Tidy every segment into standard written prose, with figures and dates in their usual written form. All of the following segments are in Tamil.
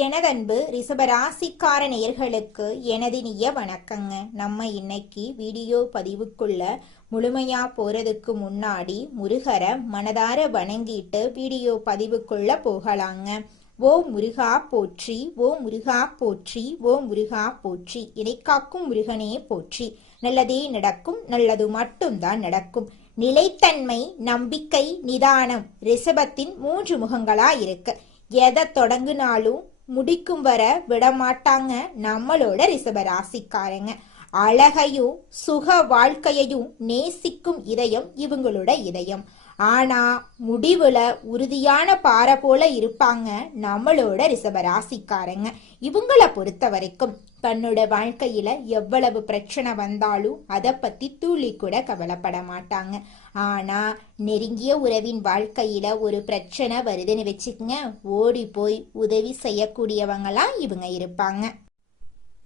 எனதன்பு ரிஷபராசிக்கார நேயர்களுக்கு எனது இனிய வணக்கங்க. நம்ம இன்னைக்கு வீடியோ பதிவுக்குள்ள முழுமையா போறதுக்கு முன்னாடி முருகரை மனதார வணங்கிட்டு வீடியோ பதிவுக்குள்ள போகலாங்க. ஓ முருகா போற்றி, ஓ முருகா போற்றி, ஓ முருகா போற்றி, இறைக்காக்கும் முருகனே போற்றி. நல்லதே நடக்கும், நல்லது மட்டும்தான் நடக்கும். நிலைத்தன்மை, நம்பிக்கை, நிதானம் ரிஷபத்தின் 3 முகங்களா இருக்கு. எதை தொடங்குனாலும் முடிக்கும் வர விடமாட்டாங்க நம்மளோட ரிஷபராசிக்காரங்க. அழகையும் சுக வாழ்க்கையையும் நேசிக்கும் இதயம் இவங்களோட இதயம். ஆனா முடிவுல உறுதியான பாறை போல இருப்பாங்க நம்மளோட ரிஷபராசிக்காரங்க. இவங்கள பொறுத்த வரைக்கும் தன்னோட வாழ்க்கையில எவ்வளவு பிரச்சனை வந்தாலும் அதை பத்தி துளி கூட கவலைப்பட மாட்டாங்க. ஆனா நெருங்கிய உறவின் வாழ்க்கையில ஒரு பிரச்சனை வருதுன்னு வச்சுக்கங்க, ஓடி போய் உதவி செய்யக்கூடியவங்களா இவங்க இருப்பாங்க.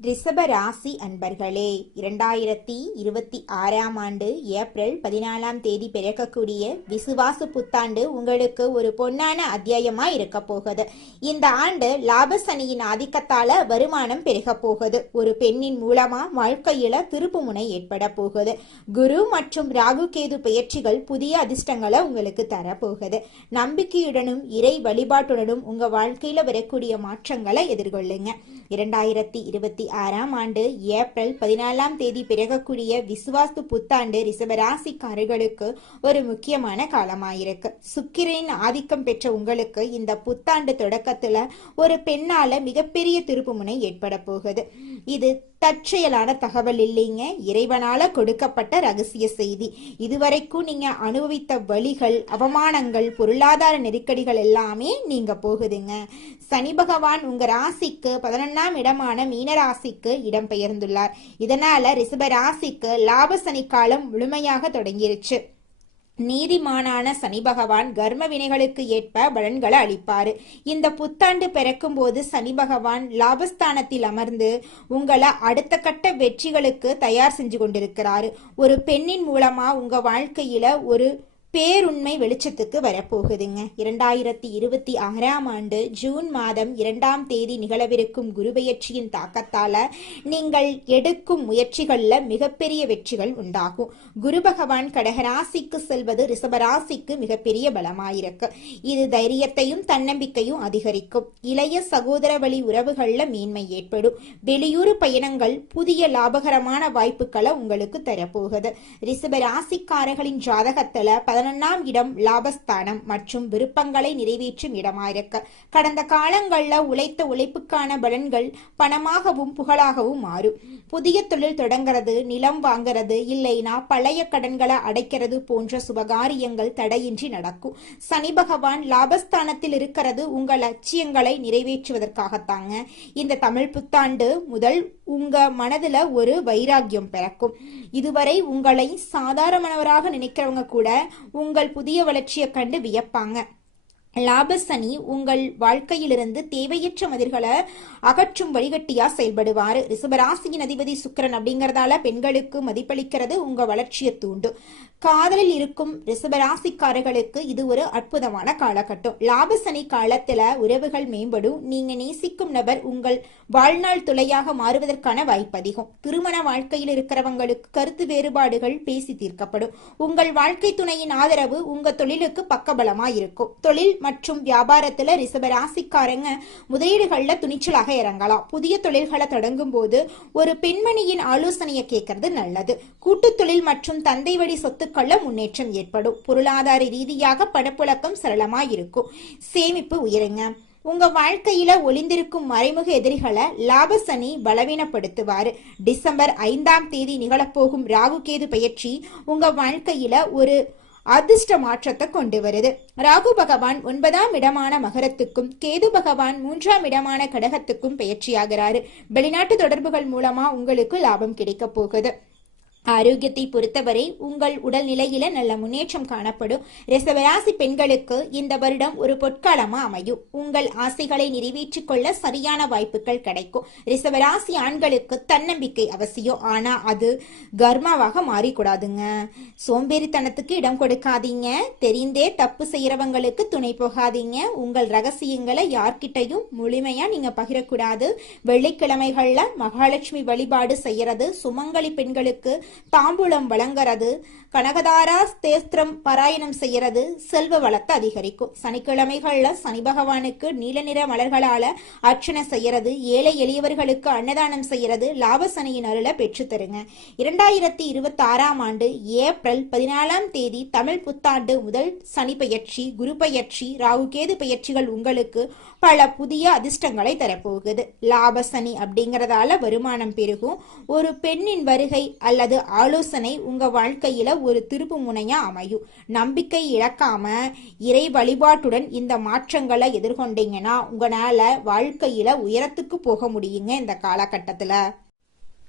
ரிஷப ராசி அன்பர்களே, 2026ஆம் ஆண்டு ஏப்ரல் 14ஆம் தேதி பிறக்கக்கூடிய விசுவாச புத்தாண்டு உங்களுக்கு ஒரு பொன்னான அத்தியாயமா இருக்க போகுது. இந்த ஆண்டு லாபசனியின் ஆதிக்கத்தால வருமானம் பெருக போகுது. ஒரு பெண்ணின் மூலமா வாழ்க்கையில திருப்பு முனை ஏற்பட போகுது. குரு மற்றும் ராகு கேது பெயர்ச்சிகள் புதிய அதிர்ஷ்டங்களை உங்களுக்கு தரப்போகுது. நம்பிக்கையுடனும் இறை வழிபாட்டுடனும் உங்க வாழ்க்கையில வரக்கூடிய மாற்றங்களை எதிர்கொள்ளுங்க. 2026ஆம் ஆண்டு ஏப்ரல் 14ஆம் தேதி பிறக்கக்கூடிய விசுவாச புத்தாண்டு ரிஷபராசிக்காரர்களுக்கு ஒரு முக்கியமான காலமாயிருக்கு. சுக்கிரனின் ஆதிக்கம் பெற்ற உங்களுக்கு இந்த புத்தாண்டு தொடக்கத்துல ஒரு பெண்ணால மிகப்பெரிய திருப்புமுனை ஏற்பட போகுது. இது தற்செயலான தகவல் இல்லைங்க, இறைவனால கொடுக்கப்பட்ட ரகசிய செய்தி. இதுவரைக்கும் நீங்க அனுபவித்த வலிகள், அவமானங்கள், பொருளாதார நெருக்கடிகள் எல்லாமே நீங்க போகுதுங்க. சனி பகவான் உங்க ராசிக்கு 11ஆம் இடமான மீன ராசிக்கு இடம் பெயர்ந்துள்ளார். இதனால ரிஷப ராசிக்கு லாப சனி காலம் முழுமையாக தொடங்கிருச்சு. நீதிமானான சனி பகவான் கர்ம வினைகளுக்கு ஏற்ப பலன்களை அளிப்பாரு. இந்த புத்தாண்டு பிறக்கும் போது சனி பகவான் லாபஸ்தானத்தில் அமர்ந்து உங்களை அடுத்த கட்ட வெற்றிகளுக்கு தயார் செஞ்சு கொண்டிருக்கிறாரு. ஒரு பெண்ணின் மூலமா உங்க வாழ்க்கையில ஒரு பேருண்மை வெளிச்சத்துக்கு வரப்போகுதுங்க. 2026ஆம் ஆண்டு ஜூன் மாதம் 2ஆம் தேதி நிகழவிருக்கும் குரு பெயர்ச்சியின் தாக்கத்தால நீங்கள் எடுக்கும் முயற்சிகள்ல மிகப்பெரிய வெற்றிகள் உண்டாகும். குரு பகவான் கடகராசிக்கு செல்வது ரிஷபராசிக்கு மிகப்பெரிய பலமாயிருக்கு. இது தைரியத்தையும் தன்னம்பிக்கையும் அதிகரிக்கும். இளைய சகோதர வழி உறவுகள்ல மேன்மை ஏற்படும். வெளியூர் பயணங்கள் புதிய லாபகரமான வாய்ப்புகளை உங்களுக்கு தரப்போகுது. ரிஷபராசிக்காரர்களின் ஜாதகத்துல 11ஆம் இடம் லாபஸ்தானம் மற்றும் விருப்பங்களை நிறைவேற்றும் இடமாயிருக்கு. கடந்த காலங்கள்ல உழைத்த உழைப்புக்கான பலன்கள் பணமாகவும் புகழாகவும் மாறும். புதிய தொழில் தொடங்கிறது, நிலம் வாங்கிறது, இல்லைனா பழைய கடன்களை அடைக்கிறது போன்ற சுபகாரியங்கள் தடையின்றி நடக்கும். சனி பகவான் லாபஸ்தானத்தில் இருக்கிறது உங்கள் லட்சியங்களை நிறைவேற்றுவதற்காகத்தாங்க. இந்த தமிழ் புத்தாண்டு முதல் உங்க மனதுல ஒரு வைராக்கியம் பிறக்கும். இதுவரை உங்களை சாதாரணமானவராக நினைக்கிறவங்க கூட உங்கள் புதிய வளர்ச்சியை கண்டு வியப்பாங்க. லாபசனி உங்கள் வாழ்க்கையிலிருந்து தேவையற்ற மதில்களை அகற்றும் வழிகட்டியா செயல்படுவாரு. ரிஷபராசியின் அதிபதி சுக்கிரன் அப்படிங்கறதால பெண்களுக்கு மதிப்பளிக்கிறது உங்க வளர்ச்சியை தூண்டும். காதலில் இருக்கும் ரிஷபராசிக்காரர்களுக்கு இது ஒரு அற்புதமான காலகட்டம். லாபசனி காலத்துல உறவுகள் மேம்படும். நீங்க நேசிக்கும் நபர் உங்கள் வாழ்நாள் துளையாக மாறுவதற்கான வாய்ப்பு அதிகம். திருமண வாழ்க்கையில் இருக்கிறவங்களுக்கு கருத்து வேறுபாடுகள் பேசி தீர்க்கப்படும். உங்கள் வாழ்க்கை துணையின் ஆதரவு உங்க தொழிலுக்கு பக்கபலமா இருக்கும். தொழில் மற்றும் வியாபாரத்துல ரிஷபராசிக்காரங்க முதலீடுகள்ல துணிச்சலாக இறங்கலாம். புதிய தொழில்களை தொடங்கும் போது ஒரு பெண்மணியின் ஆலோசனையை கேட்கறது நல்லது. கூட்டு தொழில் மற்றும் தந்தை வழி சொத்துக்கள்ல முன்னேற்றம் ஏற்படும். பொருளாதார ரீதியாக பணப்புழக்கம் சரளமா இருக்கும். சேமிப்பு உயருங்க. உங்க வாழ்க்கையில ஒளிந்திருக்கும் மறைமுக எதிரிகளை லாபசனி பலவீனப்படுத்துவாரு. டிசம்பர் 5ஆம் தேதி நிகழப்போகும் ராகு கேது பெயர்ச்சி உங்க வாழ்க்கையில ஒரு அதிர்ஷ்ட மாற்றத்தை கொண்டு வருது. ராகு பகவான் 9ஆம் இடமான மகரத்துக்கும் கேது பகவான் 3ஆம் இடமான கடகத்துக்கும் பெயர்ச்சியாகிறாரு. வெளிநாட்டு தொடர்புகள் மூலமா உங்களுக்கு லாபம் கிடைக்க போகுது. ஆரோக்கியத்தை பொறுத்தவரை உங்கள் உடல்நிலையில நல்ல முன்னேற்றம் காணப்படும். ரிஷபராசி பெண்களுக்கு இந்த வருடம் ஒரு பொற்காலமா அமையும். உங்கள் ஆசைகளை நிறைவேற்றிக் கொள்ள சரியான வாய்ப்புகள் கிடைக்கும். ரிஷபராசி ஆண்களுக்கு தன்னம்பிக்கை அவசியம், ஆனா அது கர்மாவாக மாறிக்கூடாதுங்க. சோம்பேறித்தனத்துக்கு இடம் கொடுக்காதீங்க. தெரிந்தே தப்பு செய்யறவங்களுக்கு துணை போகாதீங்க. உங்கள் ரகசியங்களை யார்கிட்டையும் முழுமையா நீங்க பகிரக்கூடாது. வெள்ளிக்கிழமைகள்ல மகாலட்சுமி வழிபாடு செய்யறது, சுமங்கலி பெண்களுக்கு தாம்பூலம் வழங்குறது, கனகதாரா ஸ்தோத்திரம் பாராயணம் செய்யறது செல்வ வளத்தை அதிகரிக்கும். சனிக்கிழமைகள்ல சனி பகவானுக்கு நீல நிற மலர்களால அர்ச்சனை செய்யறது, ஏழை எளியவர்களுக்கு அன்னதானம் செய்யறது லாப சனியின் அருளை பெற்று தருங்க. 2026ஆம் ஆண்டு ஏப்ரல் 14ஆம் தேதி தமிழ் புத்தாண்டு முதல் சனி பெயர்ச்சி, குரு பெயர்ச்சி, ராகு கேது பெயர்ச்சிகள் உங்களுக்கு பல புதிய அதிர்ஷ்டங்களை தரப்போகுது. லாப சனி அப்படிங்கறதால வருமானம் பெருகும். ஒரு பெண்ணின் வருகை அல்லது ஆலோசனை உங்க வாழ்க்கையில ஒரு திருப்பு முனையா அமையும். நம்பிக்கை இழக்காம இறை வழிபாட்டுடன் இந்த மாற்றங்களை எதிர்கொண்டீங்கன்னா உங்களால வாழ்க்கையில உயரத்துக்கு போக முடியுங்க. இந்த காலகட்டத்துல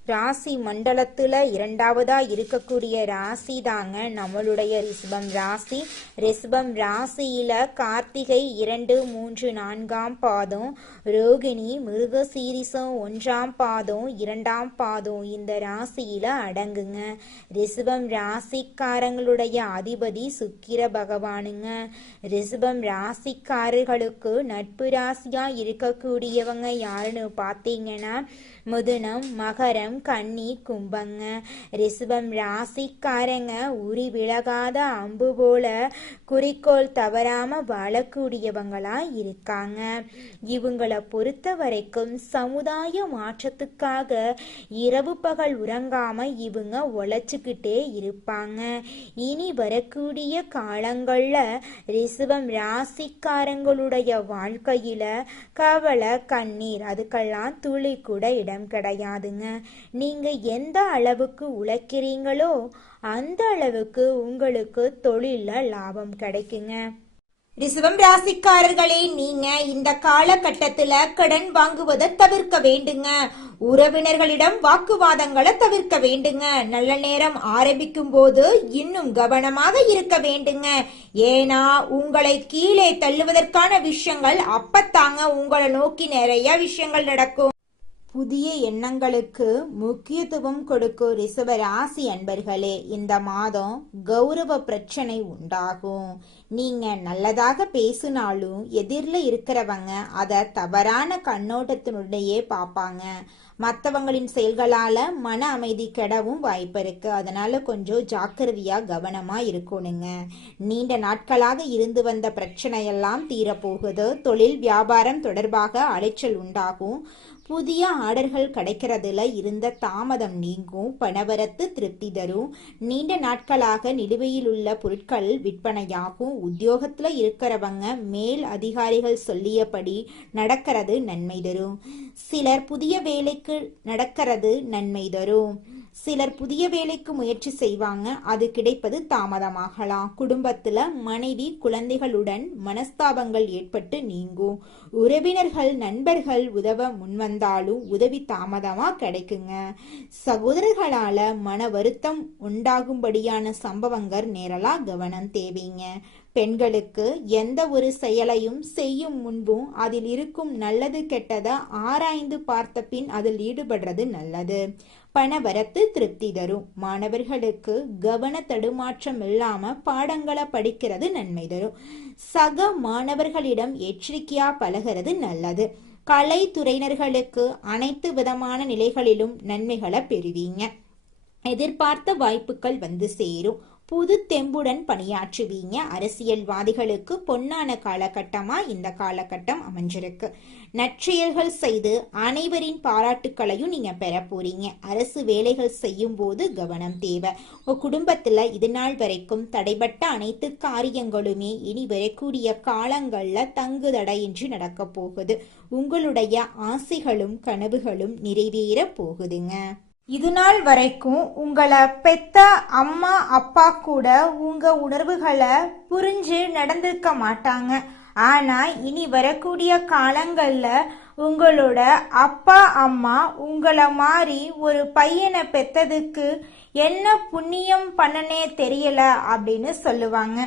ராசி மண்டலத்துல இரண்டாவதா இருக்கக்கூடிய ராசி தாங்க நம்மளுடைய ரிஷபம் ராசி. ரிஷபம் ராசியில கார்த்திகை 2, 3, 4ஆம் பாதம், ரோகிணி, மிருகசீரிசம் 1ஆம் பாதம், 2ஆம் பாதம் இந்த ராசியில அடங்குங்க. ரிஷபம் ராசிக்காரங்களுடைய அதிபதி சுக்கிர பகவானுங்க. ரிஷபம் ராசிக்காரர்களுக்கு நட்பு ராசியா இருக்கக்கூடியவங்க யாருன்னு பார்த்தீங்கன்னா மிதுனம், மகரம், கன்னி, கும்பங்க. ரிஷபம் ராசிக்காரங்க உரி விலகாத அம்பு போல குறிக்கோள் தவறாம வாழக்கூடியவங்களா இருக்காங்க. இவங்களை பொறுத்த வரைக்கும் சமுதாய மாற்றத்துக்காக இரவு பகல் உறங்காம இவங்க உழைச்சுக்கிட்டே இருப்பாங்க. இனி வரக்கூடிய காலங்கள்ல ரிஷபம் ராசிக்காரங்களுடைய வாழ்க்கையில கவலை, கண்ணீர் அதுக்கெல்லாம் துளி கூட இடம் கிடையாதுங்க. நீங்க எந்த அளவுக்கு உழைக்கிறீங்களோ அந்த அளவுக்கு உங்களுக்கு தொழில லாபம் கிடைக்குங்க. ரிஷபம் ராசிக்காரர்களே, நீங்க இந்த காலகட்டத்துல கடன் வாங்குவதை தவிர்க்க வேண்டுங்க. உறவினர்களிடம் வாக்குவாதங்களை தவிர்க்க வேண்டுங்க. நல்ல நேரம் ஆரம்பிக்கும் போது இன்னும் கவனமாக இருக்க வேண்டுங்க. ஏன்னா உங்களை கீழே தள்ளுவதற்கான விஷயங்கள் அப்பத்தாங்க உங்களை நோக்கி நிறைய விஷயங்கள் நடக்கும். புதிய எண்ணங்களுக்கு முக்கியத்துவம் கொடுக்கும் ரிஷப ராசி அன்பர்களே, இந்த மாதம் கௌரவ பிரச்சனை உண்டாகும். நீங்க நல்லதாக பேசினாலும் எதிரில் இருக்கிறவங்க அதை தவறான கண்ணோட்டத்தினுடையே பார்ப்பாங்க. மற்றவங்களின் செயல்களால மன அமைதி கெடவும் வாய்ப்பு இருக்கு. அதனால கொஞ்சம் ஜாக்கிரதையா கவனமா இருக்கணுங்க. நீண்ட நாட்களாக இருந்து வந்த பிரச்சனையெல்லாம் தீரப்போகுது. தொழில் வியாபாரம் தொடர்பாக அலைச்சல் உண்டாகும். புதிய ஆர்டர்கள் கிடைக்கிறதுல இருந்த தாமதம் நீங்கும். பணவரத்து திருப்தி தரும். நீண்ட நாட்களாக நிலுவையில் உள்ள பொருட்கள் விற்பனையாகும். உத்தியோகத்துல இருக்கிறவங்க மேல் அதிகாரிகள் சொல்லியபடி நடக்கிறது நன்மை தரும். சிலர் புதிய வேலைக்கு நடக்கிறது நன்மை தரும். சிலர் புதிய வேலைக்கு முயற்சி செய்வாங்க, அது கிடைப்பது தாமதமாகலாம். குடும்பத்துல மனைவி குழந்தைகளுடன் மனஸ்தாபங்கள் ஏற்பட்டு நீங்கும். உறவினர்கள் நண்பர்கள் உதவ முன்வந்தாலும் உதவி தாமதமா கிடைக்குங்க. சகோதரர்களால மன வருத்தம் உண்டாகும்படியான சம்பவங்கள் நேரலா கவனம் தேவைங்க. பெண்களுக்கு எந்த ஒரு செயலையும் செய்யும் முன்பும் அதில் இருக்கும் நல்லது கெட்டதை ஆராய்ந்து பார்த்த பின் அதில் ஈடுபடுறது நல்லது. பணவரத்து திருப்தி தரும். மாணவர்களுக்கு கவன தடுமாற்றம் இல்லாம பாடங்களை படிக்கிறது நன்மை தரும். சக மாணவர்களிடம் எச்சரிக்கையா பழகிறது நல்லது. கலைத்துறையினர்களுக்கு அனைத்து விதமான நிலைகளிலும் நன்மைகளை பெறுவீங்க. எதிர்பார்த்த வாய்ப்புகள் வந்து சேரும். புது தெம்புடன் பணியாற்றுவீங்க. அரசியல்வாதிகளுக்கு பொன்னான காலகட்டமா இந்த காலகட்டம் அமைஞ்சிருக்கு. நற்செயல்கள் செய்து அனைவரின் பாராட்டுக்களையும் நீங்க பெற போறீங்க. அரசு வேலைகள் செய்யும் போது கவனம் தேவை. உங்க குடும்பத்துல இது நாள் வரைக்கும் தடைபட்ட அனைத்து காரியங்களுமே இனி வரக்கூடிய காலங்கள்ல தங்கு தடையின்றி நடக்க போகுது. உங்களுடைய ஆசைகளும் கனவுகளும் நிறைவேற போகுதுங்க. இது நாள் வரைக்கும் உங்களை பெத்த அம்மா அப்பா கூட உங்க உணர்வுகளை புரிஞ்சு நடந்திருக்க மாட்டாங்க. ஆனா இனி வரக்கூடிய காலங்கள்ல உங்களோட அப்பா அம்மா உங்களை மாதிரி ஒரு பையனை பெத்ததுக்கு என்ன புண்ணியம் பண்ணனே தெரியல அப்படின்னு சொல்லுவாங்க.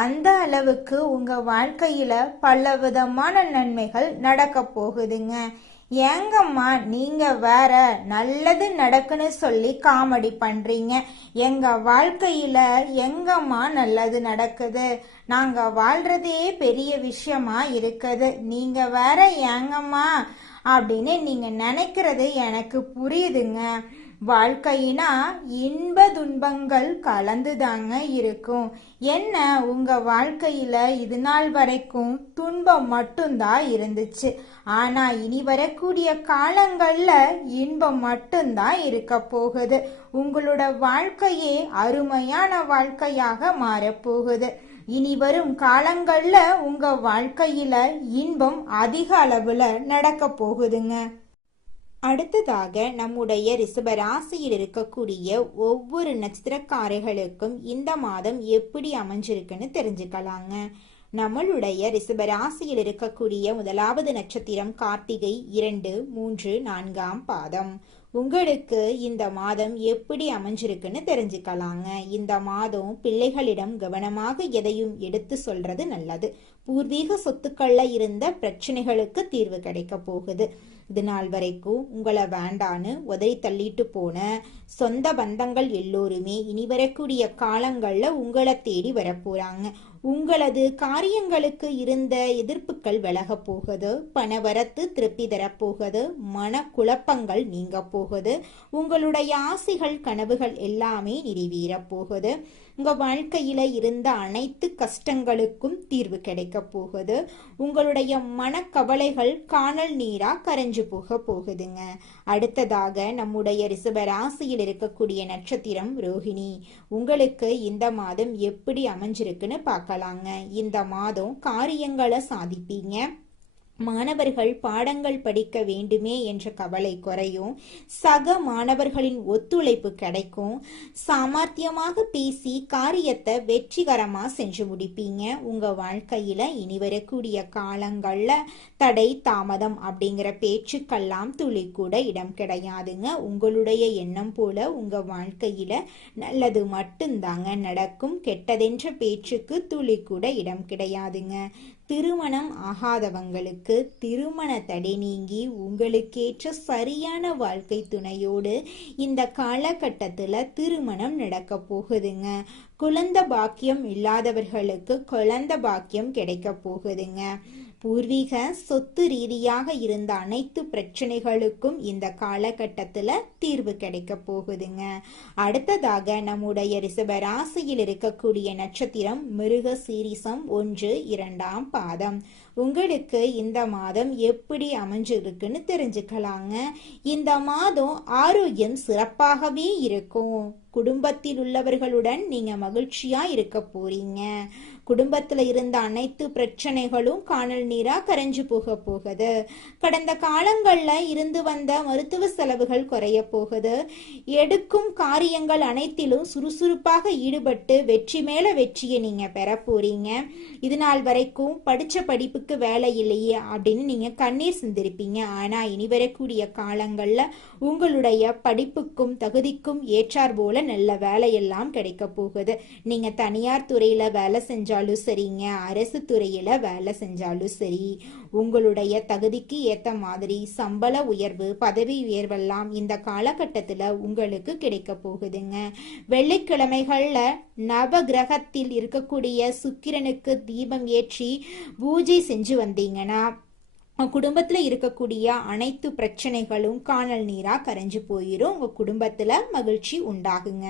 அந்த அளவுக்கு உங்க வாழ்க்கையில பல விதமான நன்மைகள் நடக்க போகுதுங்க. ஏங்கம்மா நீங்க வேற நல்லது நடக்குன்னு சொல்லி காமெடி பண்றீங்க. எங்க வாழ்க்கையில எங்கம்மா நல்லது நடக்குது? நாங்க வாழ்றதே பெரிய விஷயமா இருக்குது. நீங்க வேற ஏங்கம்மா அப்படின்னு நீங்க நினைக்கிறது எனக்கு புரியுதுங்க. வாழ்க்கையினா இன்ப துன்பங்கள் கலந்துதாங்க இருக்கும். என்ன உங்க வாழ்க்கையில இது நாள் வரைக்கும் துன்பம் மட்டும்தான் இருந்துச்சு. ஆனா இனி வரக்கூடிய காலங்கள்ல இன்பம் மட்டும்தான் இருக்க போகுது. உங்களோட வாழ்க்கையே அருமையான வாழ்க்கையாக மாறப்போகுது. இனி வரும் காலங்கள்ல உங்க வாழ்க்கையில இன்பம் அதிக அளவுல நடக்க போகுதுங்க. அடுத்ததாக நம்முடைய ரிஷப ராசியில் இருக்கக்கூடிய ஒவ்வொரு நட்சத்திரக்காரர்களுக்கும் இந்த மாதம் எப்படி அமைஞ்சிருக்குன்னு தெரிஞ்சுக்கலாங்க. நம்மளுடைய ரிஷப ராசியில் இருக்கக்கூடிய முதலாவது நட்சத்திரம் கார்த்திகை 2, 3, 4ஆம் பாதம். உங்களுக்கு இந்த மாதம் எப்படி அமைஞ்சிருக்குன்னு தெரிஞ்சுக்கலாங்க. இந்த மாதம் பிள்ளைகளிடம் கவனமாக எதையும் எடுத்து சொல்றது நல்லது. பூர்வீக சொத்துக்கள்ல இருந்த பிரச்சனைகளுக்கு தீர்வு கிடைக்க போகுது. இது நாள் வரைக்கும் உங்களை வேண்டான்னு உதறி தள்ளிட்டு போன சொந்த பந்தங்கள் எல்லோருமே இனி வரக்கூடிய காலங்கள்ல உங்களை தேடி வரப்போறாங்க. உங்களது காரியங்களுக்கு இருந்த எதிர்ப்புகள் விலக போகுது. பணவரத்து திருப்தி தரப்போகுது. மன குழப்பங்கள் நீங்க போகுது. உங்களுடைய ஆசைகள் கனவுகள் எல்லாமே நிறைவேற போகுது. உங்க வாழ்க்கையில இருந்த அனைத்து கஷ்டங்களுக்கும் தீர்வு கிடைக்க போகுது. உங்களுடைய மனக்கவலைகள் காணல் நீரா கரைஞ்சு போக போகுதுங்க. அடுத்ததாக நம்முடைய ரிஷப ராசியில் இருக்கக்கூடிய நட்சத்திரம் ரோஹிணி. உங்களுக்கு இந்த மாதம் எப்படி அமைஞ்சிருக்குன்னு பார்க்கலாங்க. இந்த மாதம் காரியங்களை சாதிப்பீங்க. மாணவர்கள் பாடங்கள் படிக்க வேண்டுமே என்ற கவலை குறையும். சக மாணவர்களின் ஒத்துழைப்பு கிடைக்கும். சாமர்த்தியமாக பேசி காரியத்தை வெற்றிகரமா செஞ்சு முடிப்பீங்க. உங்க வாழ்க்கையில இனி வரக்கூடிய காலங்கள்ல தடை தாமதம் அப்படிங்கிற பேச்சுக்கெல்லாம் துளி கூட இடம் கிடையாதுங்க. உங்களுடைய எண்ணம் போல உங்க வாழ்க்கையில நல்லது மட்டும்தாங்க நடக்கும். கெட்டதென்ற பேச்சுக்கு துளி கூட இடம் கிடையாதுங்க. திருமணம் ஆகாதவங்களுக்கு திருமண தடை நீங்கி உங்களுக்கேற்ற சரியான வாழ்க்கை துணையோடு இந்த காலகட்டத்துல திருமணம் நடக்க போகுதுங்க. குழந்தை பாக்கியம் இல்லாதவர்களுக்கு குழந்தை பாக்கியம் கிடைக்க போகுதுங்க. பூர்வீக சொத்து ரீதியாக இருந்த அனைத்து பிரச்சனைகளுக்கும் இந்த காலகட்டத்துல தீர்வு கிடைக்க போகுதுங்க. அடுத்ததாக நம்முடைய ரிஷப ராசியில் இருக்கக்கூடிய நட்சத்திரம் மிருக சீரிசம் 1, 2ஆம் பாதம். உங்களுக்கு இந்த மாதம் எப்படி அமைஞ்சிருக்குன்னு தெரிஞ்சுக்கலாங்க. இந்த மாதம் ஆரோக்கியம் சிறப்பாகவே இருக்கும். குடும்பத்தில் உள்ளவர்களுடன் நீங்க மகிழ்ச்சியா இருக்க போறீங்க. குடும்பத்துல இருந்த அனைத்து பிரச்சனைகளும் காணல் நீரா கரைஞ்சு போக போகுது. கடந்த காலங்கள்ல இருந்து வந்த மருத்துவ செலவுகள் குறைய போகுது. எடுக்கும் காரியங்கள் அனைத்திலும் சுறுசுறுப்பாக ஈடுபட்டு வெற்றி மேல வெற்றியை நீங்க பெற போறீங்க. இது நாள் வரைக்கும் படிச்ச படிப்புக்கு வேலை இல்லையே அப்படின்னு நீங்க கண்ணீர் சிந்திருப்பீங்க. ஆனா இனி வரக்கூடிய காலங்கள்ல உங்களுடைய படிப்புக்கும் தகுதிக்கும் ஏற்றார் போல நல்ல வேலையெல்லாம் கிடைக்க போகுது. நீங்க தனியார் துறையில வேலை செஞ்சாலும் சரிங்க, அரசு துறையில வேலை செஞ்சாலும் சரி, உங்களுடைய தகுதிக்கு ஏத்த மாதிரி சம்பள உயர்வு பதவி உயர்வெல்லாம் இந்த காலகட்டத்துல உங்களுக்கு கிடைக்க போகுதுங்க. வெள்ளிக்கிழமைகள்ல நவ கிரகத்தில் இருக்கக்கூடிய சுக்கிரனுக்கு தீபம் ஏற்றி பூஜை செஞ்சு வந்தீங்கன்னா குடும்பத்துல இருக்கக்கூடிய அனைத்து பிரச்சனைகளும் காணல் நீரா கரைஞ்சு போயிரும். உங்க குடும்பத்துல மகிழ்ச்சி உண்டாகுங்க.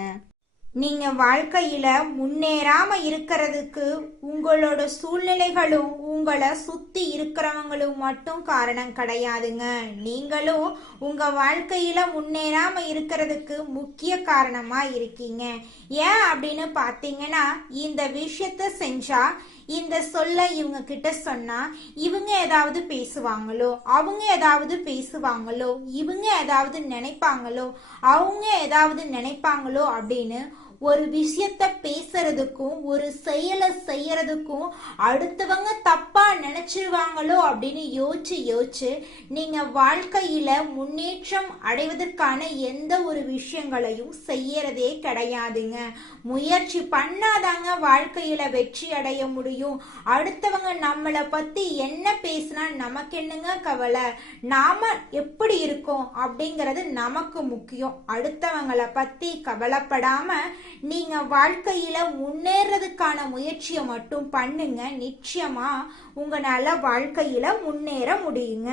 நீங்க வாழ்க்கையில முன்னேறாம இருக்கிறதுக்கு உங்களோட சூழ்நிலைகளும் உங்களை சுத்தி இருக்கிறவங்களும் மட்டும் காரணம் கிடையாதுங்க. நீங்களும் உங்க வாழ்க்கையில முன்னேறாம இருக்கிறதுக்கு முக்கிய காரணமா இருக்கீங்க. ஏன் அப்படின்னு பாத்தீங்கன்னா, இந்த விஷயத்த செஞ்சா இந்த சொல்ல இவங்க கிட்ட சொன்னா இவங்க ஏதாவது பேசுவாங்களோ, அவங்க ஏதாவது பேசுவாங்களோ, இவங்க ஏதாவது நினைப்பாங்களோ, அவங்க ஏதாவது நினைப்பாங்களோ அப்படின்னு ஒரு விஷயத்த பேசுறதுக்கும் ஒரு செயலை செய்யறதுக்கும் அடுத்தவங்க தப்பா நினைச்சிருவாங்களோ அப்படின்னு யோசிச்சு நீங்க வாழ்க்கையில முன்னேற்றம் அடைவதற்கான எந்த ஒரு விஷயங்களையும் செய்யறதே கிடையாதுங்க. முயற்சி பண்ணாதாங்க வாழ்க்கையில வெற்றி அடைய முடியும். அடுத்தவங்க நம்மளை பத்தி என்ன பேசினா நமக்கு என்னங்க கவலை, நாம எப்படி இருக்கோம் அப்படிங்கிறது நமக்கு முக்கியம். அடுத்தவங்களை பத்தி கவலைப்படாம நீங்க வாழ்க்கையில முன்னேறதுக்கான முயற்சியை மட்டும் பண்ணுங்க. நிச்சயமா உங்களால வாழ்க்கையில முன்னேற முடியுங்க.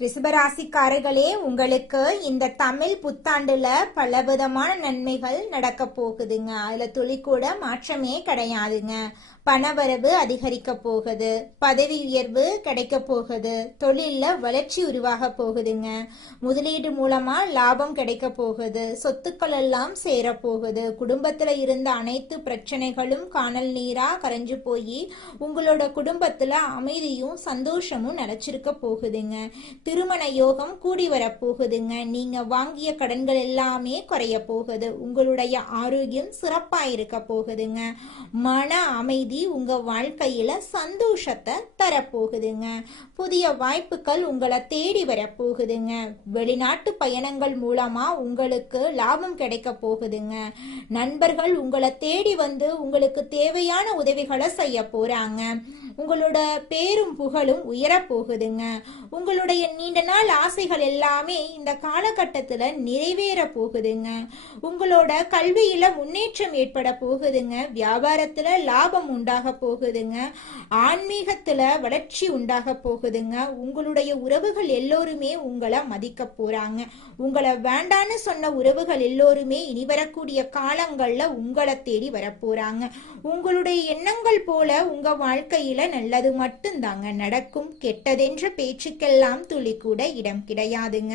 ரிஷபராசிக்காரர்களே, உங்களுக்கு இந்த தமிழ் புத்தாண்டுல பலவிதமான நன்மைகள் நடக்க போகுதுங்க. அதுல துளி கூட மாற்றமே கிடையாதுங்க. பணவரவு அதிகரிக்க போகுது, பதவி உயர்வு கிடைக்க போகுது, தொழில்ல வளர்ச்சி உருவாக போகுதுங்க, முதலீடு மூலமா லாபம் கிடைக்க போகுது, சொத்துக்கள் எல்லாம் சேர போகுது, குடும்பத்துல இருந்த அனைத்து பிரச்சனைகளும் காணல் நீரா கரைஞ்சு போய் உங்களோட குடும்பத்துல அமைதியும் சந்தோஷமும் நிலைச்சிருக்க போகுதுங்க. திருமண யோகம் கூடி வர போகுதுங்க. நீங்க வாங்கிய கடன்கள் எல்லாமே குறைய போகுது. உங்களுடைய ஆரோக்கியம் சிறப்பா இருக்க போகுதுங்க. மன அமைதி உங்க வாழ்க்கையில சந்தோஷத்தை தரப்போகுதுங்க. புதிய வாய்ப்புகள் உங்களை தேடி வர போகுதுங்க. வெளிநாட்டு பயணங்கள் மூலமா உங்களுக்கு லாபம் கிடைக்க போகுதுங்க. நண்பர்கள் உங்களை தேடி வந்து உங்களுக்கு தேவையான உதவிகளை செய்ய போறாங்க. உங்களோட பேரும் புகழும் உயர போகுதுங்க. உங்களுடைய நீண்ட நாள் ஆசைகள் எல்லாமே இந்த காலகட்டத்துல நிறைவேற போகுதுங்க. உங்களோட கல்வியில முன்னேற்றம் ஏற்பட போகுதுங்க. வியாபாரத்துல லாபம் உண்டாக போகுதுங்க. ஆன்மீகத்துல வளர்ச்சி உண்டாக போகுதுங்க. உங்களுடைய உறவுகள் எல்லோருமே உங்களை மதிக்க போறாங்க. உங்களை வேண்டான்னு சொன்ன உறவுகள் எல்லோருமே இனி வரக்கூடிய காலங்கள்ல உங்களை தேடி வரப்போறாங்க. உங்களுடைய எண்ணங்கள் போல உங்க வாழ்க்கையில நல்லது மட்டும்தாங்க நடக்கும். கெட்டதென்ற பேச்சுக்கெல்லாம் துளி கூட இடம் கிடையாதுங்க.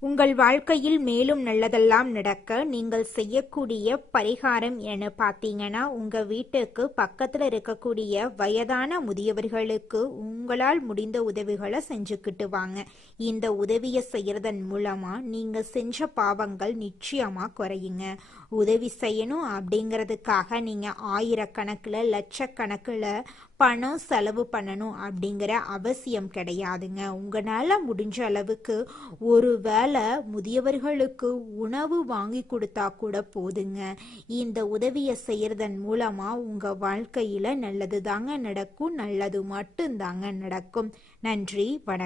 உங்கள் வாழ்க்கையில் மேலும் நல்லதெல்லாம் நடக்க நீங்கள் செய்யக்கூடிய பரிகாரம் என பார்த்தீங்கன்னா, உங்க வீட்டுக்கு பக்கத்துல இருக்கக்கூடிய வயதான முதியவர்களுக்கு உங்களால் முடிந்த உதவிகளை செஞ்சுக்கிட்டு வாங்க. இந்த உதவியை செய்யறதன் மூலமா நீங்க செஞ்ச பாவங்கள் நிச்சயமா குறையுங்க. உதவி செய்யணும் அப்படிங்கிறதுக்காக நீங்க ஆயிரக்கணக்கில் லட்சக்கணக்கில் பணம் செலவு பண்ணணும் அப்படிங்கிற அவசியம் கிடையாதுங்க. உங்களால் முடிஞ்ச அளவுக்கு ஒரு வேளை முதியவர்களுக்கு உணவு வாங்கி கொடுத்தா கூட போதுங்க. இந்த உதவியை செய்யறதன் மூலமா உங்க வாழ்க்கையில நல்லது தாங்க நடக்கும். நல்லது மட்டும்தாங்க நடக்கும். நன்றி, வணக்கம்.